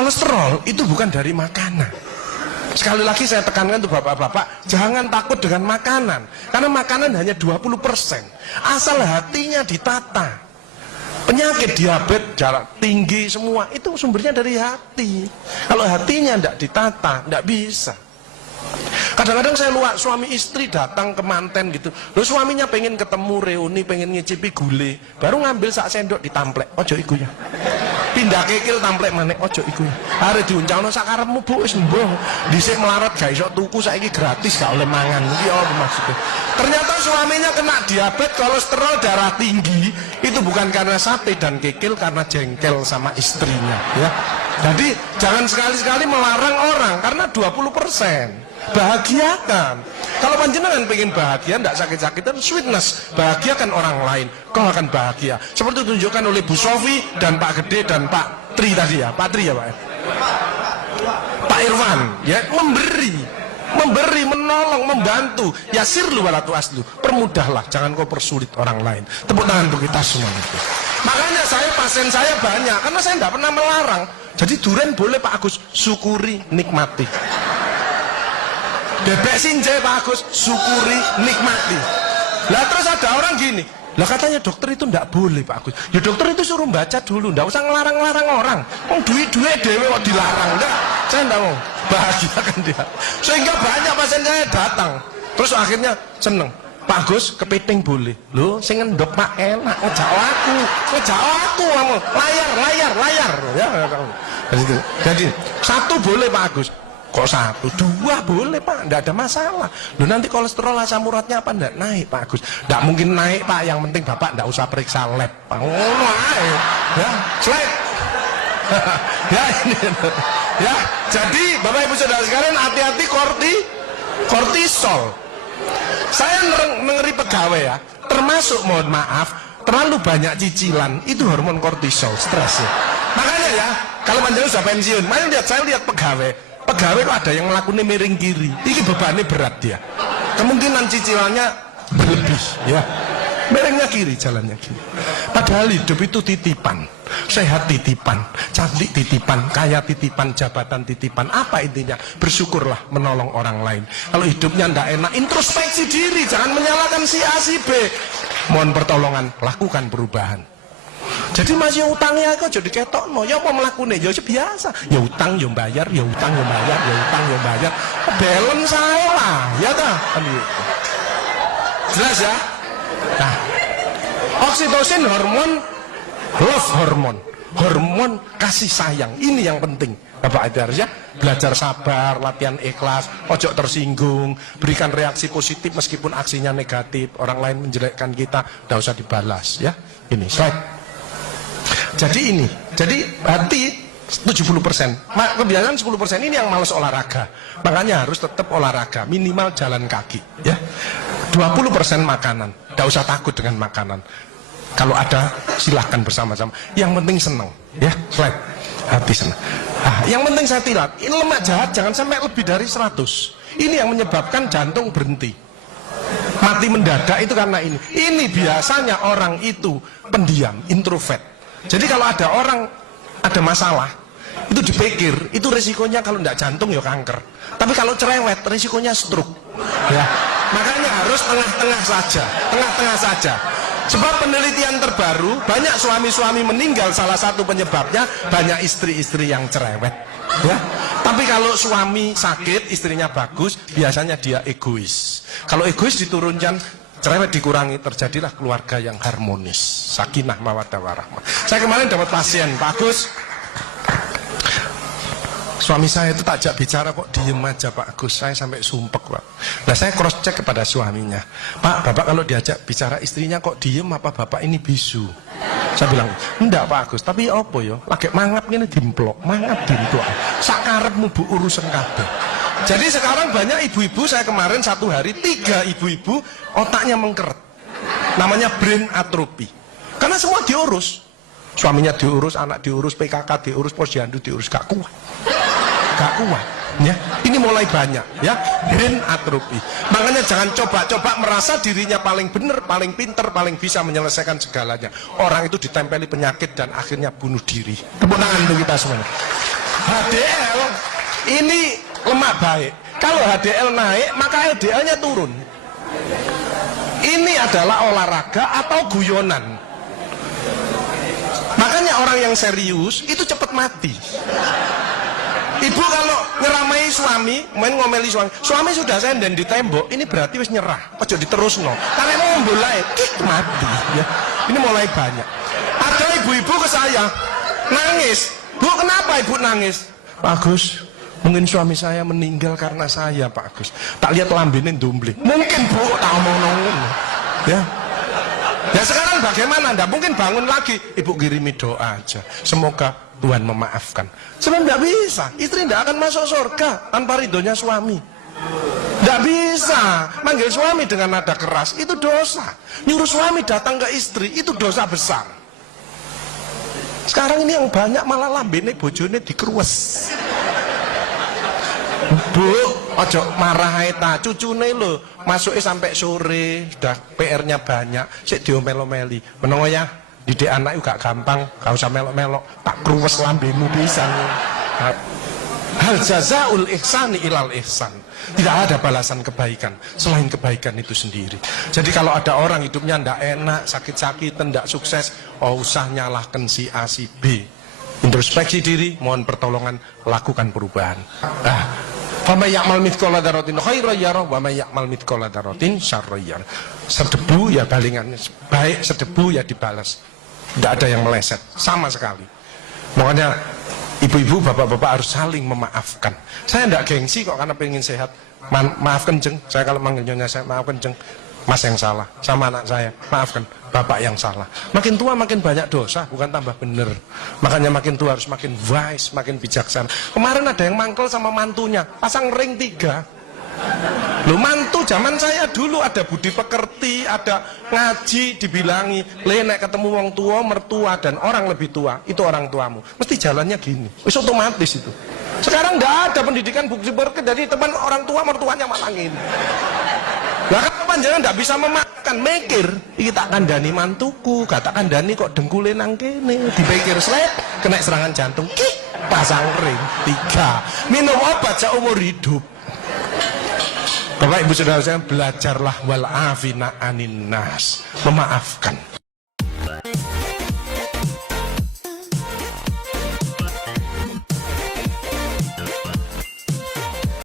Kolesterol itu bukan dari makanan. Sekali lagi saya tekankan untuk bapak-bapak, jangan takut dengan makanan, karena makanan hanya 20%. Asal hatinya ditata. Penyakit diabetes, darah tinggi, semua itu sumbernya dari hati. Kalau hatinya tidak ditata, tidak bisa. Kadang-kadang saya lihat suami istri datang ke manten gitu, loh suaminya pengen ketemu reuni, pengen ngicipi gule, baru ngambil sak sendok ditamplek, ojo iku ya. Pindah kekil tamplek maneh, ojo iku ya. Are diuncangno sak karepmu Bu, wis mbuh. Dhisik melarat gak iso tuku, saiki gratis gak oleh mangan. Iki apa maksudnya? Ternyata suaminya kena diabetes, kolesterol, darah tinggi, itu bukan karena sate dan kekil, karena jengkel sama istrinya ya. Jadi jangan sekali-sekali melarang orang, karena 20%. Bahagiakan. Kalau panjenengan pengen bahagia, tidak sakit-sakitan, sweetness, bahagiakan orang lain, kau akan bahagia. Seperti ditunjukkan oleh Bu Sofi dan Pak Gede dan Pak Tri tadi ya, Pak Tri ya Pak. Pak Irwan ya, memberi, menolong, membantu. Yasirlu wala tu'aslu, permudahlah, jangan kau persulit orang lain. Tepuk tangan untuk kita semua itu. Makanya pasien saya banyak, karena saya tidak pernah melarang. Jadi duren boleh Pak Agus, syukuri, nikmati. Bebek sinjai Pak Agus, syukuri, nikmati. Lah terus ada orang gini, lah katanya dokter itu ndak boleh Pak Agus. Ya dokter itu suruh baca dulu, ndak usah ngelarang-larang orang. Duit-duit dewe kok dilarang, ndak. Saya ndak mau, bahagiakan dia. Sehingga banyak pasien saya datang, terus akhirnya seneng. Pak Agus, kepiting boleh. Loh, sing ngendok Pak enak, ngejak aku kamu. Layar. Ya, jadi satu boleh Pak Agus. Kok satu, dua boleh Pak, tidak ada masalah. Loh nanti kolesterol asam uratnya apa tidak naik Pak Agus? Tidak mungkin naik Pak, yang penting Bapak tidak usah periksa lab Pak. Ya, slide. Ya ini. Ya, jadi Bapak Ibu Saudara sekalian, hati-hati kortisol. Saya mengeri pegawai ya, termasuk mohon maaf, terlalu banyak cicilan, itu hormon kortisol, stres ya. Makanya ya, kalau panjenengan sudah pensiun, saya lihat pegawai kok ada yang melakukannya miring kiri, ini bebannya berat dia, kemungkinan cicilannya berlebih ya, miringnya kiri, jalannya kiri. Padahal hidup itu titipan, sehat titipan, cantik titipan, kaya titipan, jabatan titipan. Apa intinya? Bersyukurlah, menolong orang lain. Kalau hidupnya ndak enak, introspeksi diri, jangan menyalahkan si A si B, mohon pertolongan, lakukan perubahan. Jadi masih utangnya kok jadi ketok no, ya apa melakukannya, ya biasa, ya utang ya bayar, ya utang ya bayar, ya utang ya bayar, balance saya lah, ya dah, jelas ya. Nah, oksitosin hormon love hormon kasih sayang, ini yang penting. Bapak itu harus ya belajar sabar, latihan ikhlas, ojo tersinggung, berikan reaksi positif meskipun aksinya negatif, orang lain menjelekkan kita, tidak usah dibalas ya. Ini slide. Jadi hati 70%, kebiasaan 10% ini yang malas olahraga. Makanya harus tetap olahraga, minimal jalan kaki ya. 20% makanan, tidak usah takut dengan makanan. Kalau ada silahkan bersama-sama. Yang penting senang ya, slide. Hati senang. Yang penting saya tilat, ini lemak jahat jangan sampai lebih dari 100. Ini yang menyebabkan jantung berhenti, mati mendadak itu karena ini. Ini biasanya orang itu pendiam, introvert. Jadi kalau ada orang ada masalah, itu dipikir, itu resikonya kalau tidak jantung ya kanker. Tapi kalau cerewet, resikonya stroke. Ya, makanya harus tengah-tengah saja. Sebab penelitian terbaru, banyak suami-suami meninggal, salah satu penyebabnya banyak istri-istri yang cerewet. Ya, tapi kalau suami sakit, istrinya bagus, biasanya dia egois. Kalau egois diturunkan, cerewet dikurangi, terjadilah keluarga yang harmonis, sakinah mawaddah warahmah. Saya kemarin dapat pasien, Pak Agus, suami saya itu tak ajak bicara kok diem aja Pak Agus, saya sampai sumpek Pak. Nah saya cross check kepada suaminya, Pak, Bapak kalau diajak bicara istrinya kok diem, apa Bapak ini bisu? Saya bilang, enggak Pak Agus, tapi apa ya, lagi mangap gini dimplok, sakarepmu bu urusan kabeh. Jadi sekarang banyak ibu-ibu, saya kemarin satu hari 3 ibu-ibu otaknya mengkeret, namanya brain atrophy, karena semua diurus, suaminya diurus, anak diurus, PKK diurus, posyandu diurus, gak kuat ya. Ini mulai banyak ya, brain atrophy. Makanya jangan coba-coba merasa dirinya paling benar, paling pinter, paling bisa menyelesaikan segalanya. Orang itu ditempeli penyakit dan akhirnya bunuh diri. Tepuk tangan untuk kita semuanya. HDL ini lemak baik. Kalau HDL naik, maka LDL-nya turun. Ini adalah olahraga atau guyonan. Makanya orang yang serius itu cepat mati. Ibu kalau ngeramai suami, main ngomeli suami sudah senden di tembok, ini berarti wis nyerah. Ojo diterusno. Karena mau mulai mati ya. Ini mulai banyak. Ada ibu-ibu ke saya nangis. Bu, kenapa ibu nangis? Pak Agus, mungkin suami saya meninggal karena saya, Pak Agus. Tak lihat lambene ndumbling. Mungkin Bu, tak omong-omong. Ya. Ya sekarang bagaimana? Nggak mungkin bangun lagi. Ibu kirimi doa aja. Semoga Tuhan memaafkan. Sebenarnya nggak bisa. Istri nggak akan masuk surga tanpa ridhonya suami. Nggak bisa. Manggil suami dengan nada keras itu dosa. Nyuruh suami datang ke istri itu dosa besar. Sekarang ini yang banyak malah lambene bojone dikeruwes. Bu, ojo marah ta, cucune lho, masuknya sampai sore, sudah PR-nya banyak, sik diomel-omeli. Menongo ya, didik anak juga gampang, gak usah melok-melok, tak kruwes lambemu pisan. Hal jazaul ihsani ilal ihsan. Tidak ada balasan kebaikan selain kebaikan itu sendiri. Jadi kalau ada orang hidupnya ndak enak, sakit-sakitan, ndak sukses, oh usah nyalahkan si A si B. Introspeksi diri, mohon pertolongan, lakukan perubahan. Faman ya'mal mithqala dzarratin khairan yarah wa may ya'mal mithqala dzarratin syarran yarah. Sedebu ya balingannya, baik sedebu ya dibalas. Tidak ada yang meleset sama sekali. Makanya ibu-ibu, bapak-bapak harus saling memaafkan. Saya tidak gengsi kok karena pengen sehat. Maafkan jeng, saya kalau manggil nyonya saya maafkan jeng. Mas yang salah, sama anak saya, maafkan bapak yang salah. Makin tua makin banyak dosa, bukan tambah bener. Makanya makin tua harus makin wise, makin bijaksana. Kemarin ada yang mangkel sama mantunya, pasang ring 3. Loh, mantu zaman saya dulu ada budi pekerti, ada ngaji, dibilangi, nek ketemu wong tua, mertua dan orang lebih tua, itu orang tuamu. Mesti jalannya gini, wis otomatis itu. Sekarang nggak ada pendidikan budi pekerti, jadi teman orang tua mertuanya malah gini. Lah kan panjenengan ndak bisa memakan, mikir, iki tak kandhani mantuku, gak tak kandhani kok dengkule nang kene, dipikir slet, kena serangan jantung, pasang ring 3. Minum obat seumur hidup. Bapak Ibu Saudara saya, belajarlah wal afina anin nas, memaafkan.